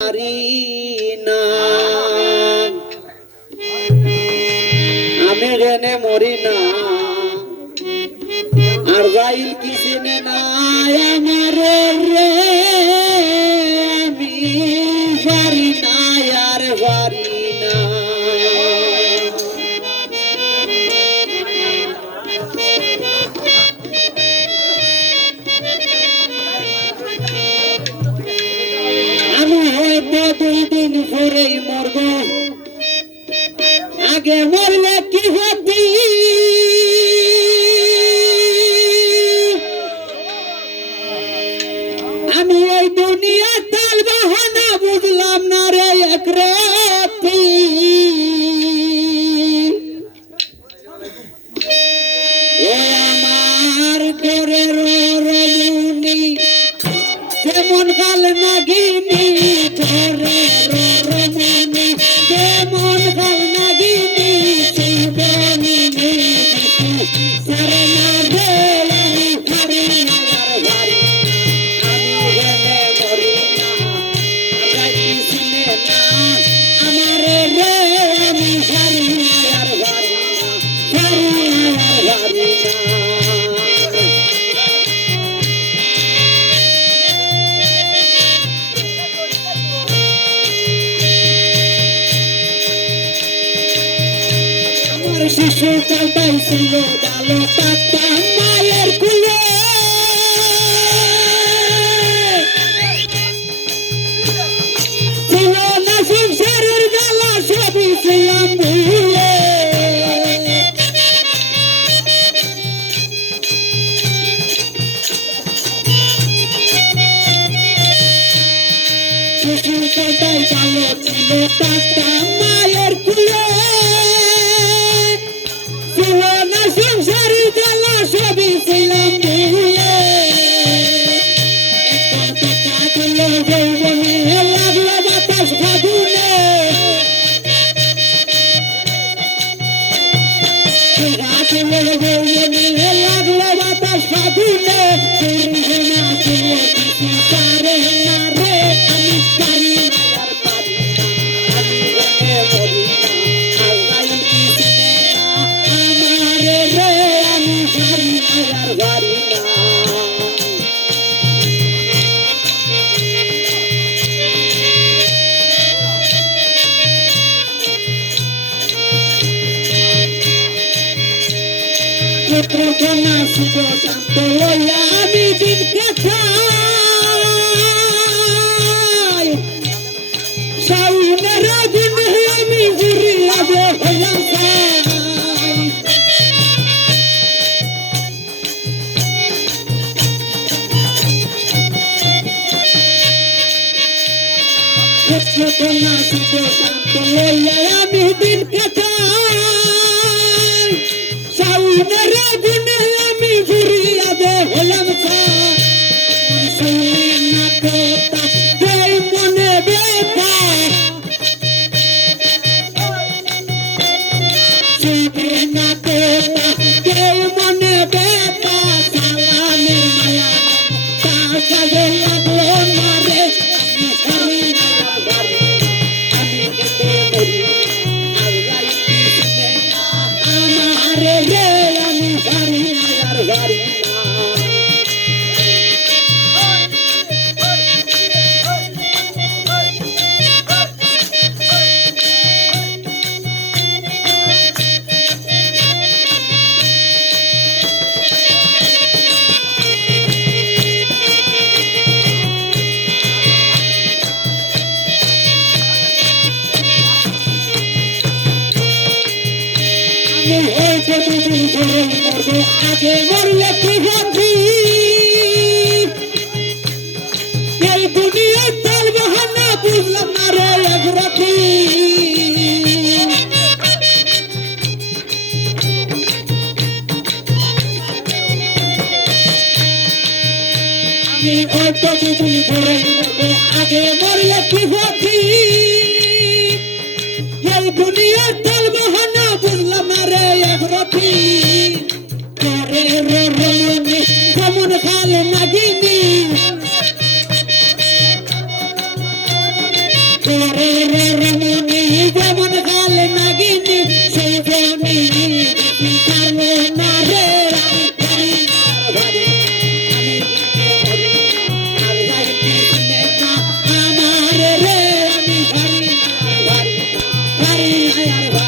না আমি জেনে মরি না আর যাইল কি চিনে না আমার রে আমি পারি না আর পারি না আমি হয়তো 2 দিন পরেই মরব আগে মরলে কি হতি আমি এই দুনিয়া তাল বাহানা বুঝলাম না রে এক রাতি ও আমার করে রমুনি যেমন কাল নাগিনী করে রমুনি যেমন কাল নাগিনী শিবনী সারে না রে আমি পারি না আর পারি আমি গেলে মরি না যাইতি শুনে না আমার রে আমি পারি না আর পারি না পারি না আর পারি না শিশু কালটাই ছিল ডালো পাতা মায়ের কুলে ছিল না সংসারের জ্বালা সবই ছিলাম ভুলে শিশু কালটাই ডালো ছিল পাতা মায়ের কুলে সংসারী জ্বালা সবই ছিলাম ভুলে কাটলো যৌবনে লাগলো বাতাস ফাগুনে কাটলো যৌবনে লাগলো বাতাস ফাগুনে না পারে না রে আমি পারি না আর পারি না আমি মরি না আর যাইতি শুনে না আমার রে আমি পারি না আর পারি না পুত্র কন্যা সুখ শান্ত লইয়া আমি দিন কাটাই সাউনের আগুনে আমি ঘুরিয়া হইলাম পুত্র কন্যা সুখ শান্ত লইয়া আমি দিন কাটাই সাউনের আগুনে আমি ঘুরিয়া হইলাম না কথা এই মনে ব্যথা না কথা এই মনে ব্যথা সালামের মায়া তার কাজে লাগলো না রে আমি পারি না আর পারি না আমি কেটে মরি আর যাইতি শুনে না আমার রে আমি পারি না আর পারি না আগে মরলে কি হতি এই দুনিয়ার তাল বাহানা বুঝলাম না রে এক রাতি আমি অল্প দুদিন ধরে আগে মরলে কি হতি এই দুনিয়ার তাল বাহানা বুঝলাম না রে এক রাতি করে রমণী যেমন কাল নাগিনী রে রে রমণী যেমন কাল নাগিনী সেই জনি পারলো না রে আমি পারি না ভারি আর যাইতে না আমার রে আমি পারি না ভারি পারি আর